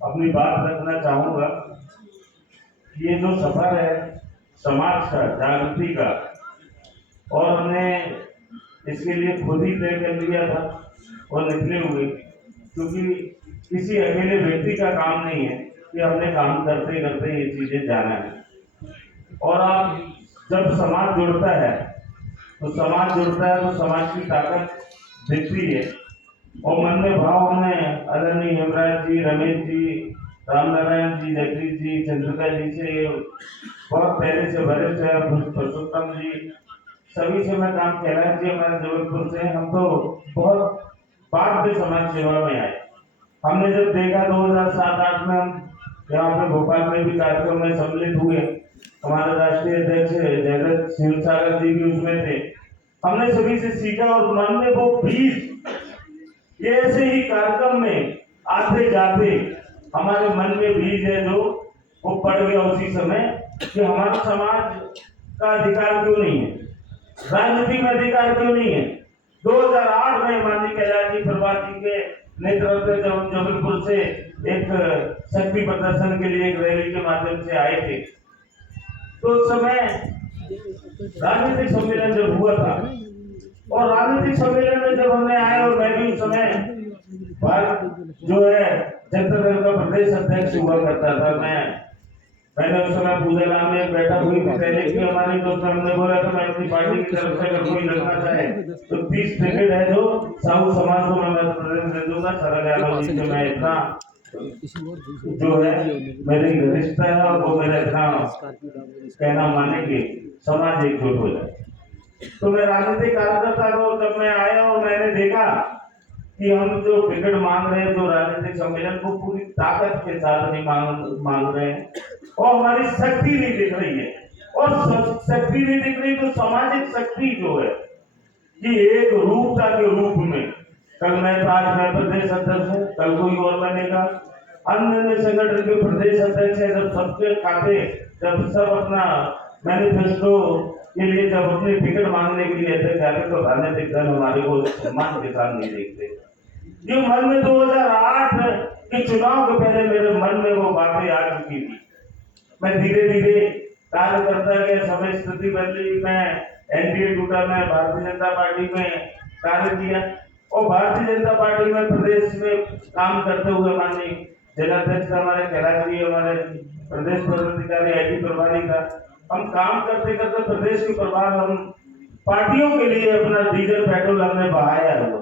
अपनी बात रखना चाहूंगा। ये जो सफर है समाज का, जागृति का, और हमने इसके लिए खुद ही तय कर लिया था और निकले हुए, क्योंकि किसी अकेले व्यक्ति का काम नहीं है कि हमने काम करते करते ये चीजें जाना है। और आप जब समाज जुड़ता है तो समाज की ताकत दिखती है। और मन में भाव हमने आदरणीय हेमराज जी, रमेश जी, रामनारायण जी, जगदीश जी, चंद्रिका जी से ये बहुत पहले से वरिष्ठ है, पुरुषोत्तम जी, सभी से मैं काम कैलाश जी हमारे जबलपुर से, हम तो बहुत बाद में समाज सेवा में आए। हमने जब देखा 2007-8 में हम यहाँ पे भोपाल में भी कार्यक्रम में सम्मिलित हुए, हमारे राष्ट्रीय अध्यक्ष जगत सिंह सागर जी भी उसमें थे। हमने सभी से सीखा और मन में वो बीज, ये ऐसे ही कार्यक्रम में आते जाते हमारे मन में बीज है जो वो पड़ गया उसी समय कि हमारा समाज का अधिकार क्यों नहीं है, राजनीति में अधिकार क्यों नहीं है। 2008 में माननीय कैलाश जी प्रभात जी के नेतृत्व में जब जबलपुर से एक शक्ति प्रदर्शन के लिए एक रैली के माध्यम से आए थे, तो उस समय राजनीतिक सम्मेलन जब हुआ था, और राजनीतिक सम्मेलन में जब हमने आए और मैं भी उस समय भारत जो है जनता दल का प्रदेश अध्यक्ष हुआ करता था, मैंने उस समय पूजेलाल में बैठा हुई थी पहले की हमारी, तो हमने बोला था मैं अपनी पार्टी की तरफ से अगर कोई लड़ना चाहे तो 30 टिकट है जो साहू समाज को मैं मध्य प्रदेश दे दूंगा। सरल यादव जी से मैं इतना जो है मेरी रिश्ता है और वो मेरा इतना कहना माने कि समाज एकजुट हो जाए। तो मैं राजनीतिक कार्यकर्ता को जब मैं आया और मैंने देखा कि हम जो टिकट मांग रहे हैं, जो राजनीतिक सम्मेलन को पूरी ताकत के साथ नहीं मांग रहे हैं, और हमारी शक्ति नहीं दिख रही है, और शक्ति नहीं दिख रही तो सामाजिक शक्ति जो है कि एक रूपता के रूप में, कल मैं आज मैं प्रदेश अध्यक्ष हूँ, कल कोई और बनेगा, अन्य संगठन के प्रदेश अध्यक्ष है, जब सबके खाते, जब सब अपना मैनिफेस्टो के लिए जब अपने टिकट मांगने के लिए अध्यक्ष आते तो राजनीतिक दल हमारे को सम्मान के साथ नहीं देखते। ये मन में 2008 के चुनाव के पहले मेरे मन में वो बातें आ चुकी थी। मैं धीरे धीरे कार्यकर्ता के समय स्थिति बदली, मैं एनडीए टूटा, मैं भारतीय जनता पार्टी में कार्य किया, और भारतीय जनता पार्टी में प्रदेश में काम करते हुए माननीय जिलाध्यक्ष हमारे कैलाश जी, हमारे प्रदेश पदाधिकारी आईटी प्रभारी का, हम काम करते करते प्रदेश के प्रभार, हम पार्टियों के लिए अपना डीजल पेट्रोल हमने बहाया है वो,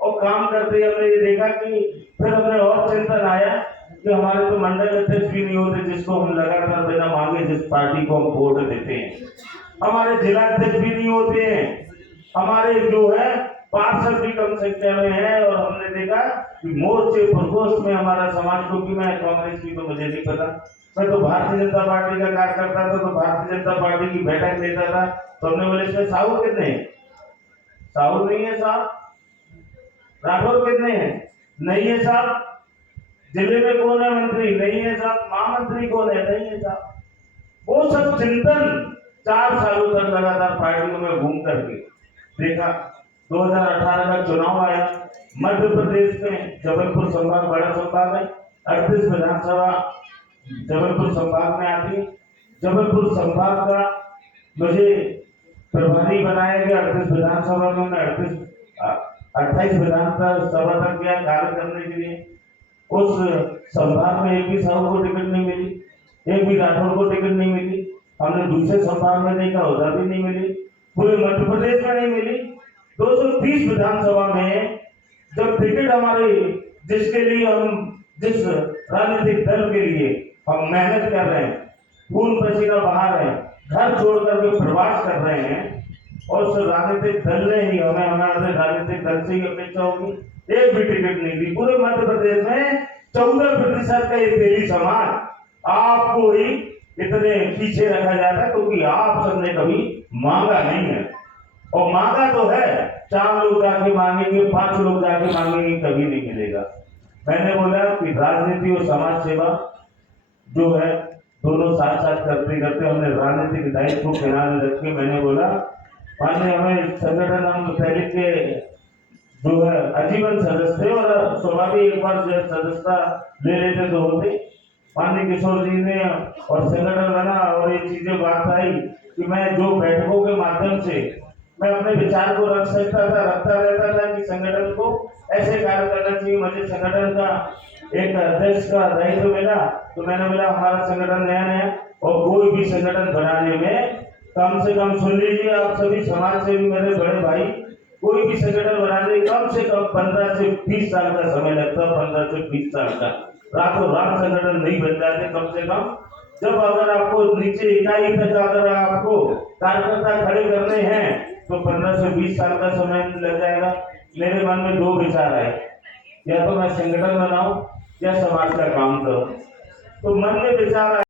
और काम करते हमने ये देखा कि फिर हमने और चिंतन आया कि हमारे तो मंडल अध्यक्ष भी नहीं होते जिसको हम लगातार बिना मांगे जिस पार्टी को हम वोट देते हैं, हमारे जिला अध्यक्ष भी नहीं होते हैं, हमारे जो है पार्षद भी कम संख्या में है, और हमने देखा कि मोर्चे प्रकोष्ठ में हमारा समाज, क्योंकि मैं कांग्रेस की तो मुझे नहीं पता, मैं तो भारतीय जनता पार्टी का कार्यकर्ता था, तो भारतीय जनता पार्टी की बैठक लेता था, तो हमने बोले इसमें साहू कितने हैं, साहू नहीं है साहब, राठौर कितने हैं, नहीं है साहब, जिले में कौन है मंत्री, नहीं है साहब, महामंत्री कौन है, नहीं है साहब। वो सब चिंतन 4 सालों तक लगातार पार्टियों में घूम करके देखा। 2018 का चुनाव आया, मध्य प्रदेश में जबलपुर संभाग बड़ा संभाग है, 38 विधानसभा जबलपुर संभाग में आती है। जबलपुर संभाग का मुझे प्रभारी बनाया गया 38 विधानसभा में, मैं 28 विधानसभा तक गया कार्य करने के लिए। उस संभाग में एक भी साहू को टिकट नहीं मिली, एक भी राठौर को टिकट नहीं मिली, हमने दूसरे संभाग में देखा उधर भी नहीं मिली, पूरे मध्य प्रदेश में नहीं मिली। 230 विधानसभा में जब टिकट हमारे, जिसके लिए हम, जिस राजनीतिक दल के लिए हम मेहनत कर रहे हैं, खून पसीना बहा रहे हैं, घर छोड़ करके प्रवास कर रहे हैं, और उस राजनीतिक दल ने ही हमें, हमारे राजनीतिक दल से ही अपेक्षा होगी, एक भी टिकट नहीं दी। पूरे मध्य प्रदेश में 14% का एक तेली समाज आपको ही इतने पीछे रखा जाता है, क्योंकि आप सबने कभी मांगा नहीं है, और मांगा तो है, 4 लोग जाके मांगेंगे, 5 लोग जाके मांगेंगे, कभी नहीं मिलेगा। मैंने बोला कि राजनीति और समाज सेवा जो है दोनों साथ साथ करते करते हमने राजनीतिक दायित्व को किनारे रख के मैंने बोला मान्य हमें संगठन, हम पहले के जो है आजीवन सदस्य थे और स्वाभाविक एक बार जो सदस्यता ले लेते तो होते। माननीय किशोर जी ने और संगठन बना और ये चीजें बात आई कि मैं जो बैठकों के माध्यम से मैं अपने विचार को रख सकता था, रखता रहता था कि संगठन को ऐसे कार्य करना चाहिए। मुझे संगठन का एक अध्यक्ष का दायित्व मिला तो मैंने बोला हमारा संगठन नया नया और कोई भी संगठन बनाने में कम से कम, सुन लीजिए आप सभी समाज सेवी मेरे बड़े भाई, कोई भी संगठन बनाने कम से कम 15 से 20 साल का समय लगता है। 15 से 20 साल का, रातों रात संगठन नहीं बन जाते। कम से कम जब अगर आपको नीचे इकाई तक अगर आपको कार्यकर्ता खड़े करने हैं तो 15 से 20 साल का समय लग जाएगा। मेरे मन में दो विचार आए, या तो मैं संगठन बनाऊं या समाज का काम करूं। तो मन में विचार